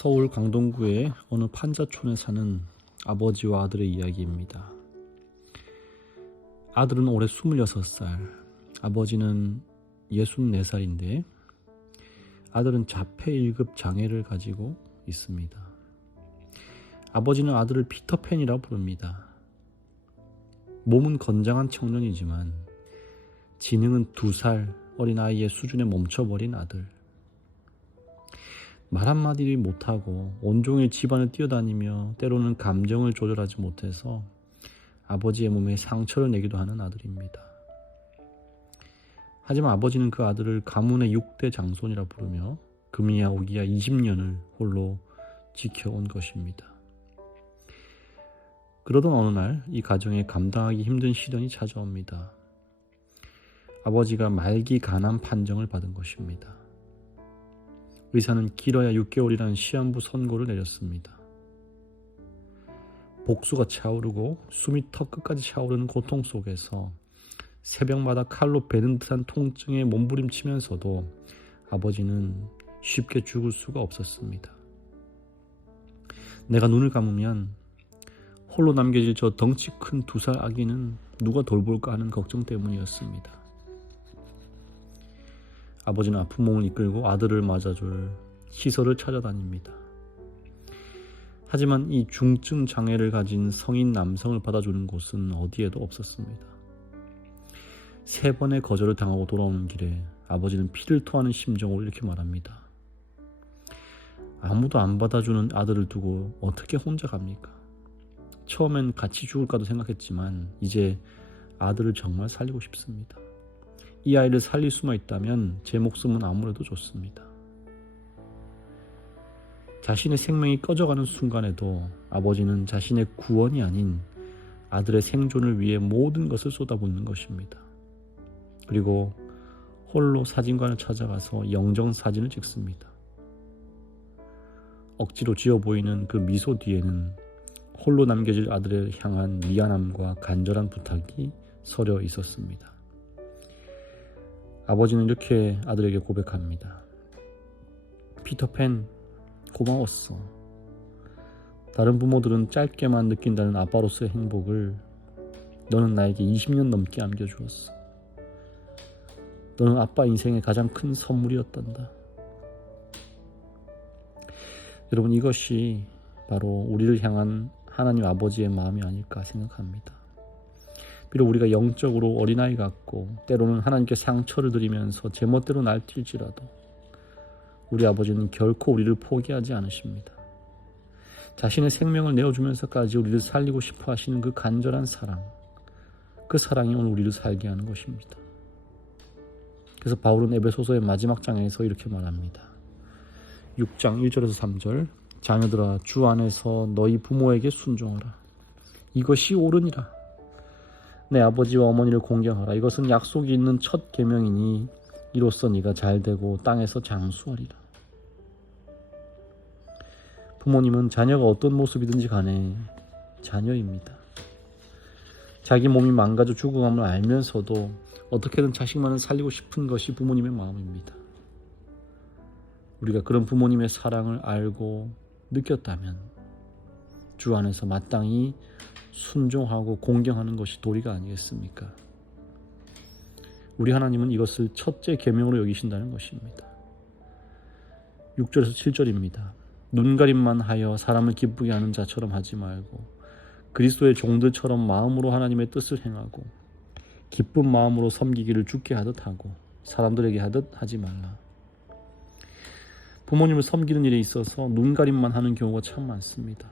서울 강동구의 어느 판자촌에 사는 아버지와 아들의 이야기입니다. 아들은 올해 26살, 아버지는 64살인데 아들은 자폐 1급 장애를 가지고 있습니다. 아버지는 아들을 피터팬이라 부릅니다. 몸은 건장한 청년이지만 지능은 2살 어린아이의 수준에 멈춰버린 아들. 말 한마디를 못하고 온종일 집안을 뛰어다니며 때로는 감정을 조절하지 못해서 아버지의 몸에 상처를 내기도 하는 아들입니다. 하지만 아버지는 그 아들을 가문의 6대 장손이라 부르며 금이야 오기야 20년을 홀로 지켜온 것입니다. 그러던 어느 날 이 가정에 감당하기 힘든 시련이 찾아옵니다. 아버지가 말기 간암 판정을 받은 것입니다. 의사는 길어야 6개월이라는 시한부 선고를 내렸습니다. 복수가 차오르고 숨이 턱 끝까지 차오르는 고통 속에서 새벽마다 칼로 베는 듯한 통증에 몸부림치면서도 아버지는 쉽게 죽을 수가 없었습니다. 내가 눈을 감으면 홀로 남겨질 저 덩치 큰 2살 아기는 누가 돌볼까 하는 걱정 때문이었습니다. 아버지는 아픈 몸을 이끌고 아들을 맞아줄 시설을 찾아다닙니다. 하지만 이 중증 장애를 가진 성인 남성을 받아주는 곳은 어디에도 없었습니다. 3번의 거절을 당하고 돌아오는 길에 아버지는 피를 토하는 심정으로 이렇게 말합니다. 아무도 안 받아주는 아들을 두고 어떻게 혼자 갑니까? 처음엔 같이 죽을까도 생각했지만 이제 아들을 정말 살리고 싶습니다. 이 아이를 살릴 수만 있다면 제 목숨은 아무래도 좋습니다. 자신의 생명이 꺼져가는 순간에도 아버지는 자신의 구원이 아닌 아들의 생존을 위해 모든 것을 쏟아붓는 것입니다. 그리고 홀로 사진관을 찾아가서 영정사진을 찍습니다. 억지로 지어 보이는 그 미소 뒤에는 홀로 남겨질 아들을 향한 미안함과 간절한 부탁이 서려 있었습니다. 아버지는 이렇게 아들에게 고백합니다. 피터팬, 고마웠어. 다른 부모들은 짧게만 느낀다는 아빠로서의 행복을 너는 나에게 20년 넘게 안겨주었어. 너는 아빠 인생의 가장 큰 선물이었단다. 여러분, 이것이 바로 우리를 향한 하나님 아버지의 마음이 아닐까 생각합니다. 비록 우리가 영적으로 어린아이 같고 때로는 하나님께 상처를 드리면서 제멋대로 날뛸지라도 우리 아버지는 결코 우리를 포기하지 않으십니다. 자신의 생명을 내어주면서까지 우리를 살리고 싶어 하시는 그 간절한 사랑, 그 사랑이 오늘 우리를 살게 하는 것입니다. 그래서 바울은 에베소서의 마지막 장에서 이렇게 말합니다. 6장 1절에서 3절 자녀들아 주 안에서 너희 부모에게 순종하라. 이것이 옳으니라. 내 아버지와 어머니를 공경하라. 이것은 약속이 있는 첫 계명이니 이로써 네가 잘되고 땅에서 장수하리라. 부모님은 자녀가 어떤 모습이든지 간에 자녀입니다. 자기 몸이 망가져 죽어감을 알면서도 어떻게든 자식만을 살리고 싶은 것이 부모님의 마음입니다. 우리가 그런 부모님의 사랑을 알고 느꼈다면 주 안에서 마땅히 순종하고 공경하는 것이 도리가 아니겠습니까? 우리 하나님은 이것을 첫째 계명으로 여기신다는 것입니다. 6절에서 7절입니다. 눈가림만 하여 사람을 기쁘게 하는 자처럼 하지 말고 그리스도의 종들처럼 마음으로 하나님의 뜻을 행하고 기쁜 마음으로 섬기기를 주께 하듯 하고 사람들에게 하듯 하지 말라. 부모님을 섬기는 일에 있어서 눈가림만 하는 경우가 참 많습니다.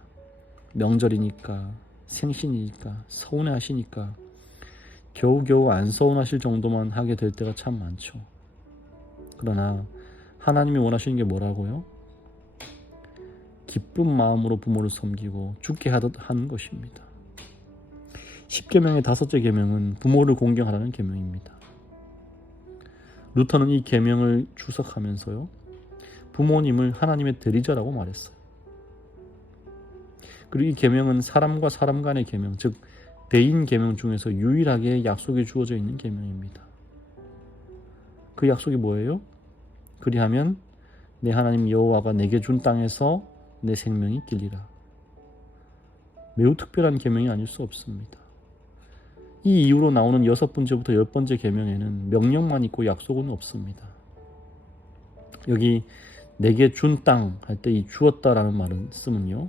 명절이니까 생신이니까 서운해하시니까 겨우겨우 안 서운하실 정도만 하게 될 때가 참 많죠. 그러나 하나님이 원하시는 게 뭐라고요? 기쁜 마음으로 부모를 섬기고 주께 하듯 하는 것입니다. 10계명의 5째 계명은 부모를 공경하라는 계명입니다. 루터는 이 계명을 주석하면서요, 부모님을 하나님의 대리자라고 말했어요. 그리고 이 계명은 사람과 사람 간의 계명, 즉 대인 계명 중에서 유일하게 약속이 주어져 있는 계명입니다. 그 약속이 뭐예요? 그리하면 내 하나님 여호와가 내게 준 땅에서 내 생명이 있길리라. 매우 특별한 계명이 아닐 수 없습니다. 이 이후로 나오는 6번째부터 10번째 계명에는 명령만 있고 약속은 없습니다. 여기 내게 준 땅 할 때 이 주었다라는 말은 쓰면요,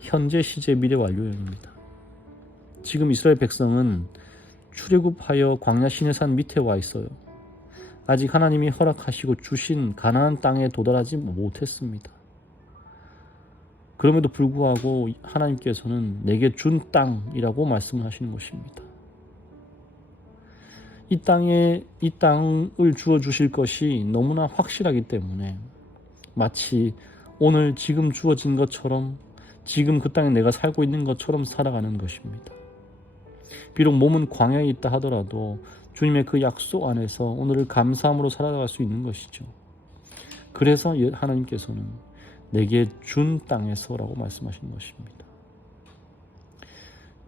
현재 시제 미래 완료형입니다. 지금 이스라엘 백성은 출애굽하여 광야 시내산 밑에 와 있어요. 아직 하나님이 허락하시고 주신 가나안 땅에 도달하지 못했습니다. 그럼에도 불구하고 하나님께서는 내게 준 땅이라고 말씀을 하시는 것입니다. 이 땅을 주어 주실 것이 너무나 확실하기 때문에 마치 오늘 지금 주어진 것처럼, 지금 그 땅에 내가 살고 있는 것처럼 살아가는 것입니다. 비록 몸은 광야에 있다 하더라도 주님의 그 약속 안에서 오늘을 감사함으로 살아갈 수 있는 것이죠. 그래서 하나님께서는 내게 준 땅에서라고 말씀하시는 것입니다.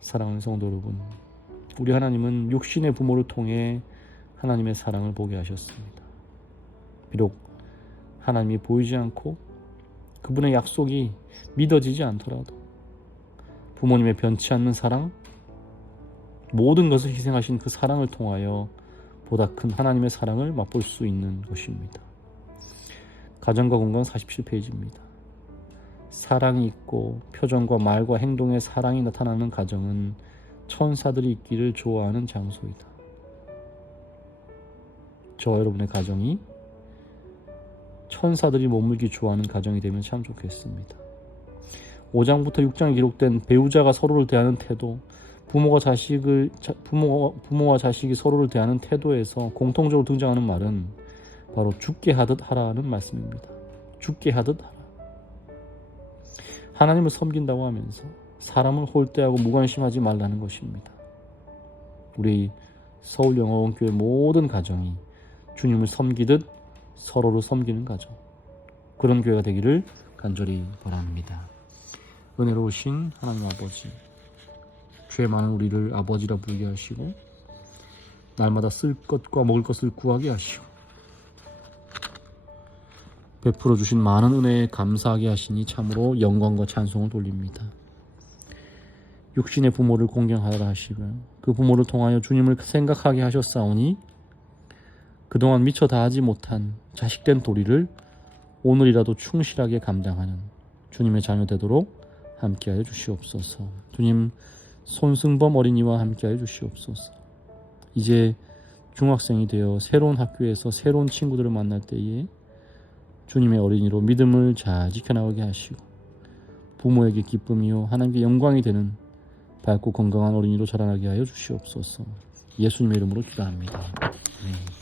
사랑하는 성도 여러분, 우리 하나님은 육신의 부모를 통해 하나님의 사랑을 보게 하셨습니다. 비록 하나님이 보이지 않고 그분의 약속이 믿어지지 않더라도 부모님의 변치 않는 사랑, 모든 것을 희생하신 그 사랑을 통하여 보다 큰 하나님의 사랑을 맛볼 수 있는 것입니다. 가정과 건강 47페이지입니다. 사랑이 있고 표정과 말과 행동에 사랑이 나타나는 가정은 천사들이 있기를 좋아하는 장소이다. 저와 여러분의 가정이 천사들이 머물기 좋아하는 가정이 되면 참 좋겠습니다. 5장부터 6장에 기록된 배우자가 서로를 대하는 태도, 부모와 자식이 서로를 대하는 태도에서 공통적으로 등장하는 말은 바로 죽게 하듯 하라는 말씀입니다. 죽게 하듯 하라. 하나님을 섬긴다고 하면서 사람을 홀대하고 무관심하지 말라는 것입니다. 우리 서울영어원교회 모든 가정이 주님을 섬기듯 서로를 섬기는 가정, 그런 교회가 되기를 간절히 바랍니다. 은혜로우신 하나님 아버지, 죄 많은 우리를 아버지라 부르게 하시고 날마다 쓸 것과 먹을 것을 구하게 하시고 베풀어 주신 많은 은혜에 감사하게 하시니 참으로 영광과 찬송을 돌립니다. 육신의 부모를 공경하라 하시고 그 부모를 통하여 주님을 생각하게 하셨사오니 그동안 미처 다하지 못한 자식된 도리를 오늘이라도 충실하게 감당하는 주님의 자녀 되도록 함께하여 주시옵소서. 주님, 손승범 어린이와 함께하여 주시옵소서. 이제 중학생이 되어 새로운 학교에서 새로운 친구들을 만날 때에 주님의 어린이로 믿음을 잘 지켜나가게 하시고 부모에게 기쁨이요 하나님께 영광이 되는 밝고 건강한 어린이로 자라나게 하여 주시옵소서. 예수님의 이름으로 기도합니다. 네.